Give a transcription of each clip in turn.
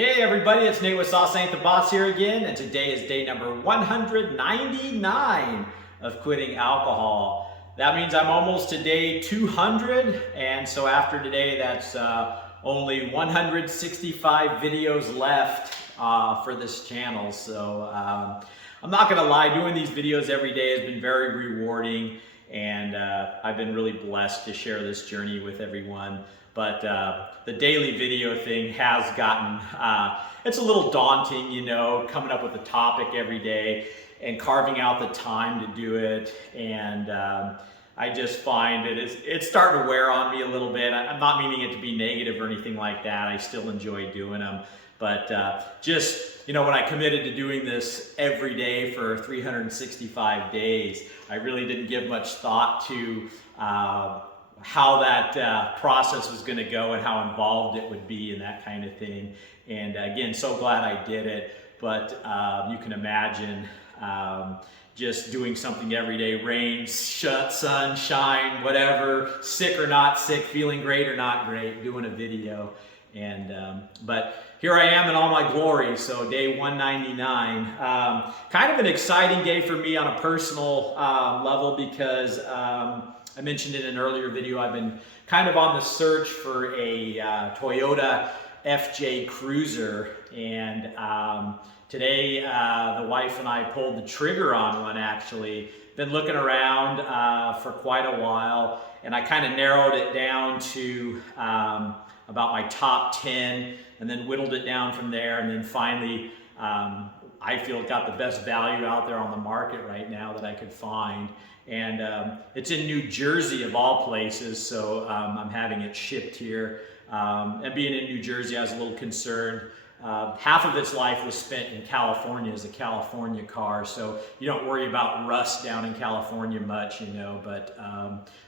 Hey everybody, it's Nate with Sauce Ain't the Boss here again, and today is day number 199 of quitting alcohol. That means I'm almost to day 200, and so after today, that's only 165 videos left for this channel. So I'm not gonna lie, doing these videos every day has been very rewarding, and I've been really blessed to share this journey with everyone. But the daily video thing has gotten, it's a little daunting, you know, coming up with a topic every day and carving out the time to do it. And I just find it's starting to wear on me a little bit. I'm not meaning it to be negative or anything like that. I still enjoy doing them. But just, you know, when I committed to doing this every day for 365 days, I really didn't give much thought to how that process was going to go and how involved it would be and that kind of thing. And again, so glad I did it. But you can imagine just doing something every day, rain, sun, shine, whatever, sick or not sick, feeling great or not great, doing a video. And but here I am in all my glory. So day 199, kind of an exciting day for me on a personal level because I mentioned in an earlier video, I've been kind of on the search for a Toyota FJ Cruiser, and today the wife and I pulled the trigger on one actually. Been looking around for quite a while, and I kind of narrowed it down to about my top 10, and then whittled it down from there, and then finally I feel got the best value out there on the market right now that I could find. And it's in New Jersey of all places, so I'm having it shipped here. And being in New Jersey, I was a little concerned. Half of its life was spent in California as a California car, so you don't worry about rust down in California much, you know, but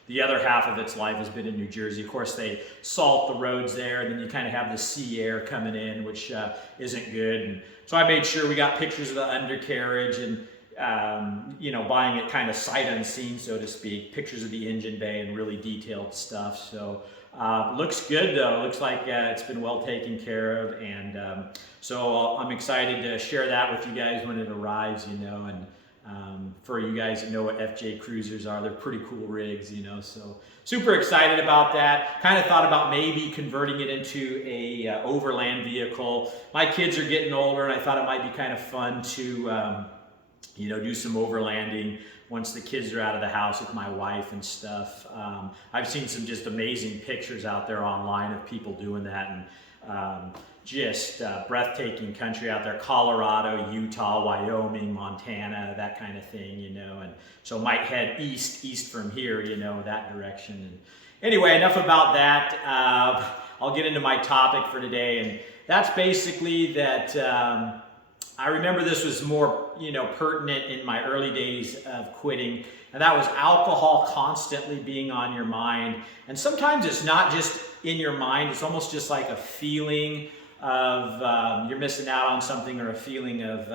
the other half of its life has been in New Jersey. Of course, they salt the roads there, and then you kind of have the sea air coming in, which isn't good. And so I made sure we got pictures of the undercarriage and you know, buying it kind of sight unseen, so to speak, pictures of the engine bay and really detailed stuff. So looks good though. Looks like it's been well taken care of, and so I'm excited to share that with you guys when it arrives, you know. And for you guys that know what FJ Cruisers are, they're pretty cool rigs, you know, so super excited about that. Kind of thought about maybe converting it into a overland vehicle. My kids are getting older, and I thought it might be kind of fun to you know, do some overlanding once the kids are out of the house with my wife and stuff. I've seen some just amazing pictures out there online of people doing that, and just breathtaking country out there. Colorado, Utah, Wyoming, Montana, that kind of thing, you know. And so might head east from here, you know, that direction. And anyway, enough about that. I'll get into my topic for today, and that's basically that I remember this was more, you know, pertinent in my early days of quitting, and that was alcohol constantly being on your mind. And sometimes it's not just in your mind, it's almost just like a feeling of you're missing out on something, or a feeling of,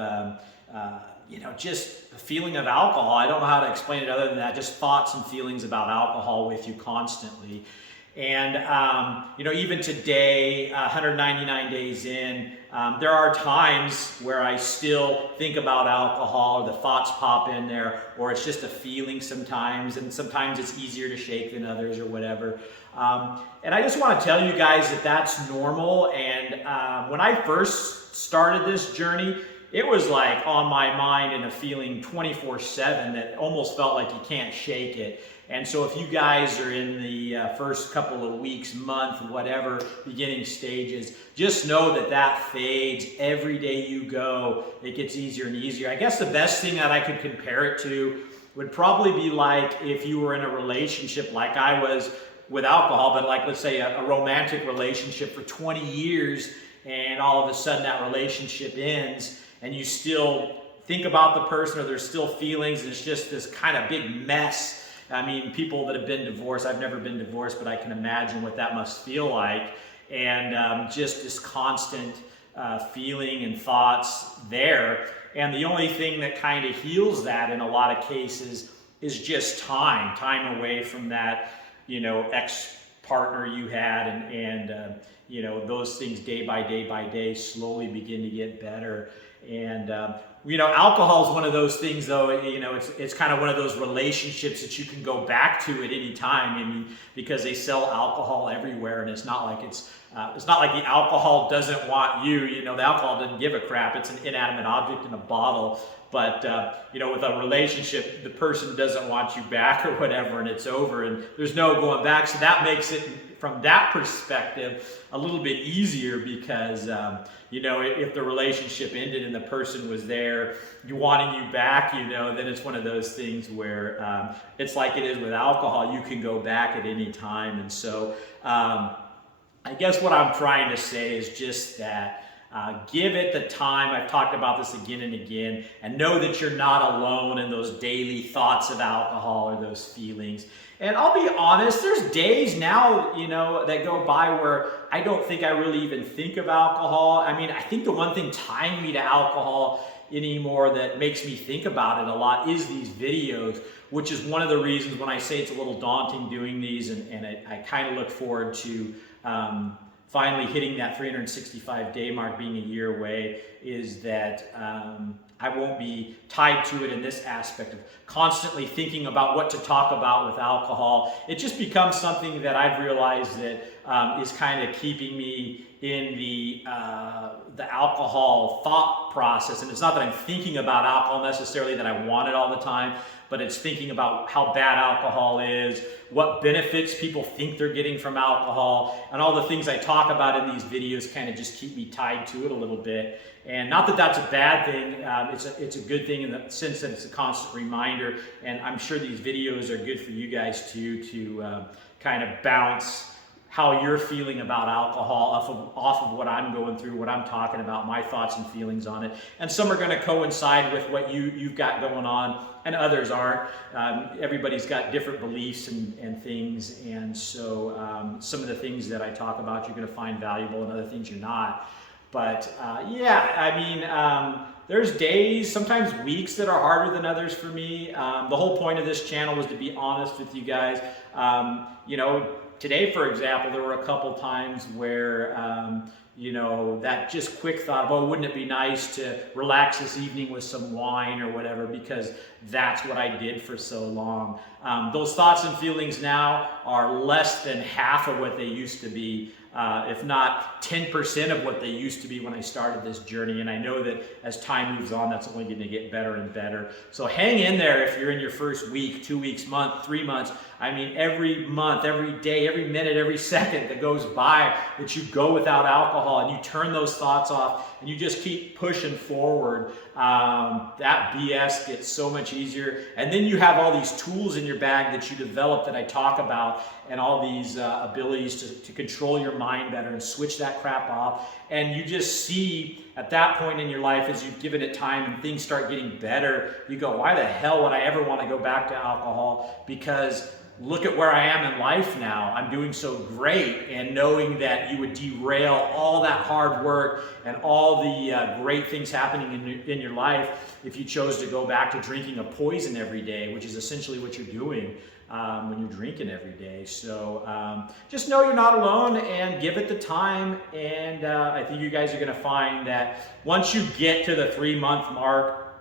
you know, just a feeling of alcohol. I don't know how to explain it other than that, just thoughts and feelings about alcohol with you constantly. And, you know, even today, 199 days in, there are times where I still think about alcohol, or the thoughts pop in there, or it's just a feeling sometimes, and sometimes it's easier to shake than others or whatever. And I just want to tell you guys that that's normal. And when I first started this journey, it was like on my mind and a feeling 24/7 that almost felt like you can't shake it. And so if you guys are in the first couple of weeks, month, whatever, beginning stages, just know that that fades. Every day you go, it gets easier and easier. I guess the best thing that I could compare it to would probably be like if you were in a relationship like I was with alcohol, but like, let's say a romantic relationship for 20 years, and all of a sudden that relationship ends, and you still think about the person, or there's still feelings, and it's just this kind of big mess. I mean, people that have been divorced, I've never been divorced, but I can imagine what that must feel like. And just this constant feeling and thoughts there. And the only thing that kind of heals that in a lot of cases is just time away from that, you know, ex partner you had, and you know, those things day by day slowly begin to get better. And you know, alcohol is one of those things, though. You know, it's kind of one of those relationships that you can go back to at any time. I mean, because they sell alcohol everywhere, and it's not like the alcohol doesn't want you. You know, the alcohol doesn't give a crap. It's an inanimate object in a bottle. But you know, with a relationship, the person doesn't want you back or whatever, and it's over, and there's no going back. So that makes it, from that perspective, a little bit easier, because you know, if the relationship ended and the person was there, you wanting you back, you know, then it's one of those things where it's like it is with alcohol. You can go back at any time. And so I guess what I'm trying to say is just that give it the time. I've talked about this again and again, and know that you're not alone in those daily thoughts of alcohol or those feelings. And I'll be honest, there's days now, you know, that go by where I don't think I really even think of alcohol. I mean, I think the one thing tying me to alcohol anymore that makes me think about it a lot is these videos, which is one of the reasons when I say it's a little daunting doing these, and I kind of look forward to finally hitting that 365 day mark, being a year away, is that I won't be tied to it in this aspect of constantly thinking about what to talk about with alcohol. It just becomes something that I've realized that is kind of keeping me in the alcohol thought process. And it's not that I'm thinking about alcohol necessarily, that I want it all the time, but it's thinking about how bad alcohol is, what benefits people think they're getting from alcohol, and all the things I talk about in these videos kind of just keep me tied to it a little bit. And not that that's a bad thing, it's a good thing in the sense that it's a constant reminder, and I'm sure these videos are good for you guys too, to kind of bounce how you're feeling about alcohol off of what I'm going through, what I'm talking about, my thoughts and feelings on it. And some are going to coincide with what you've got going on, and others aren't. Everybody's got different beliefs and things, and so some of the things that I talk about you're going to find valuable, and other things you're not. But yeah, I mean, there's days, sometimes weeks, that are harder than others for me. The whole point of this channel was to be honest with you guys. You know, today, for example, there were a couple times where, you know, that just quick thought of, oh, wouldn't it be nice to relax this evening with some wine or whatever, because that's what I did for so long. Those thoughts and feelings now are less than half of what they used to be, if not 10% of what they used to be when I started this journey. And I know that as time moves on, that's only going to get better and better. So hang in there if you're in your first week, 2 weeks, month, 3 months. I mean, every month, every day, every minute, every second that goes by that you go without alcohol and you turn those thoughts off and you just keep pushing forward, that BS gets so much easier. And then you have all these tools in your bag that you develop that I talk about, and all these abilities to control your mind better and switch that crap off. And you just see at that point in your life, as you've given it time and things start getting better, you go, why the hell would I ever want to go back to alcohol? Because look at where I am in life now. I'm doing so great. And knowing that you would derail all that hard work and all the great things happening in your life if you chose to go back to drinking a poison every day, which is essentially what you're doing when you're drinking every day. So just know you're not alone, and give it the time. And I think you guys are going to find that once you get to the 3-month mark,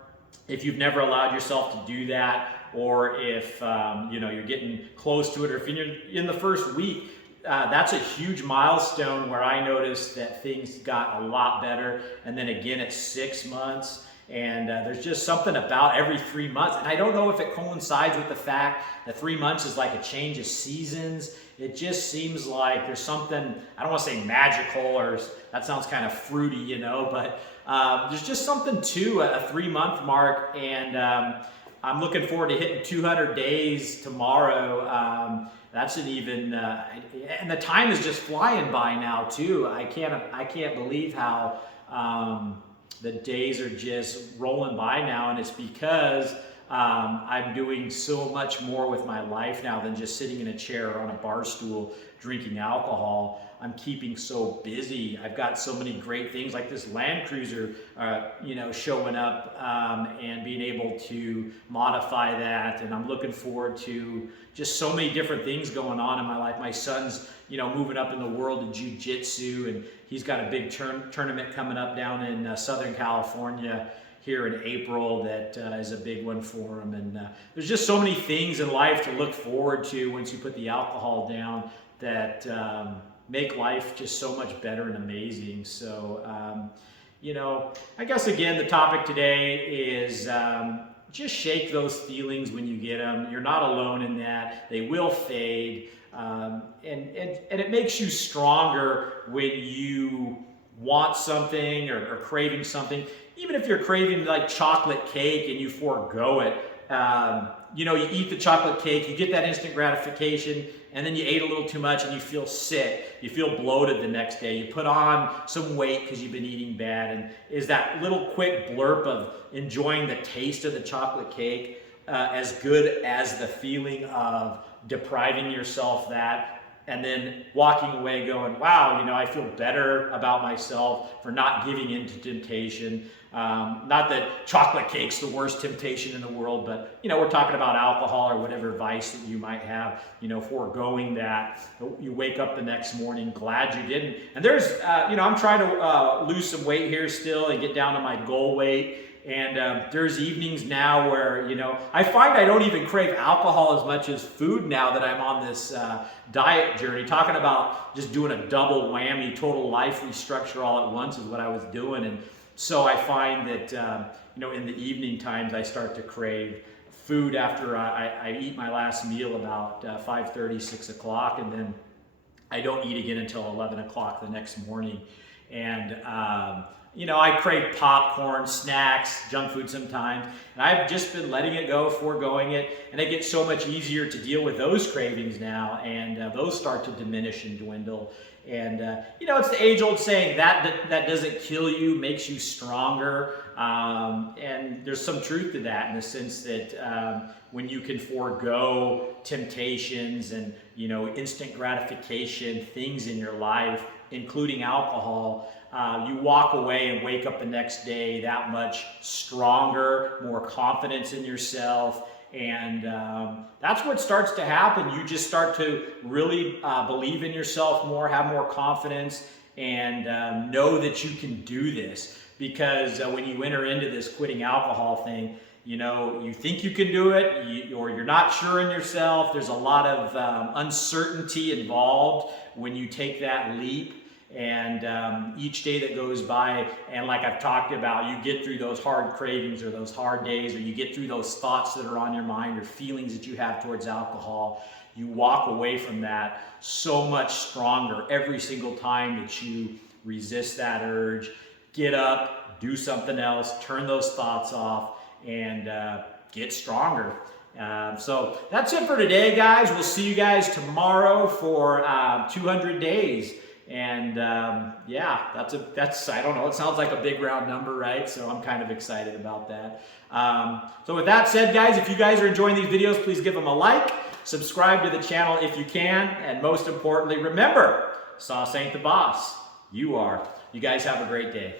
if you've never allowed yourself to do that, or if you know, you're getting close to it, or if you're in the first week, that's a huge milestone where I noticed that things got a lot better. And then again at 6 months, and there's just something about every 3 months. And I don't know if it coincides with the fact that 3 months is like a change of seasons. It just seems like there's something, I don't want to say magical, or that sounds kind of fruity, you know, but there's just something to a 3-month mark. And I'm looking forward to hitting 200 days tomorrow. That's an even, and the time is just flying by now too. I can't believe how the days are just rolling by now, and it's because I'm doing so much more with my life now than just sitting in a chair or on a bar stool drinking alcohol. I'm keeping so busy. I've got so many great things like this Land Cruiser, showing up, and being able to modify that. And I'm looking forward to just so many different things going on in my life. My son's, moving up in the world of jiu-jitsu, and he's got a big tournament coming up down in Southern California here in April that is a big one for him. And there's just so many things in life to look forward to once you put the alcohol down that make life just so much better and amazing. So, I guess again, the topic today is just shake those feelings when you get them. You're not alone in that. They will fade. And it makes you stronger when you want something or craving something. Even if you're craving like chocolate cake and you forego it, you eat the chocolate cake, you get that instant gratification, and then you ate a little too much and you feel sick, you feel bloated the next day, you put on some weight because you've been eating bad. And is that little quick blurb of enjoying the taste of the chocolate cake as good as the feeling of depriving yourself that and then walking away going, wow, I feel better about myself for not giving in to temptation. Not that chocolate cake's the worst temptation in the world, but we're talking about alcohol or whatever vice that you might have, foregoing that. You wake up the next morning glad you didn't. And there's, I'm trying to lose some weight here still and get down to my goal weight. And there's evenings now where, I find I don't even crave alcohol as much as food now that I'm on this diet journey. Talking about just doing a double whammy, total life restructure all at once is what I was doing. And so I find that, in the evening times, I start to crave food after I eat my last meal about 5:30, 6 o'clock, and then I don't eat again until 11 o'clock the next morning. And, I crave popcorn, snacks, junk food sometimes, and I've just been letting it go, foregoing it, and it gets so much easier to deal with those cravings now, and those start to diminish and dwindle. And, it's the age-old saying that doesn't kill you, makes you stronger. And there's some truth to that in the sense that when you can forego temptations and, instant gratification, things in your life, including alcohol, you walk away and wake up the next day that much stronger, more confidence in yourself. And that's what starts to happen. You just start to really believe in yourself more, have more confidence, and know that you can do this. Because when you enter into this quitting alcohol thing, you think you can do it, or you're not sure in yourself. There's a lot of uncertainty involved when you take that leap. And each day that goes by, and like I've talked about, you get through those hard cravings or those hard days, or you get through those thoughts that are on your mind or feelings that you have towards alcohol, you walk away from that so much stronger every single time that you resist that urge. Get up, do something else, turn those thoughts off, and get stronger. So that's it for today, guys. We'll see you guys tomorrow for 200 days. And that's I don't know, it sounds like a big round number, right? So I'm kind of excited about that. So with that said, guys, if you guys are enjoying these videos, please give them a like, subscribe to the channel if you can, and most importantly, remember, sauce ain't the boss, you are. You guys have a great day.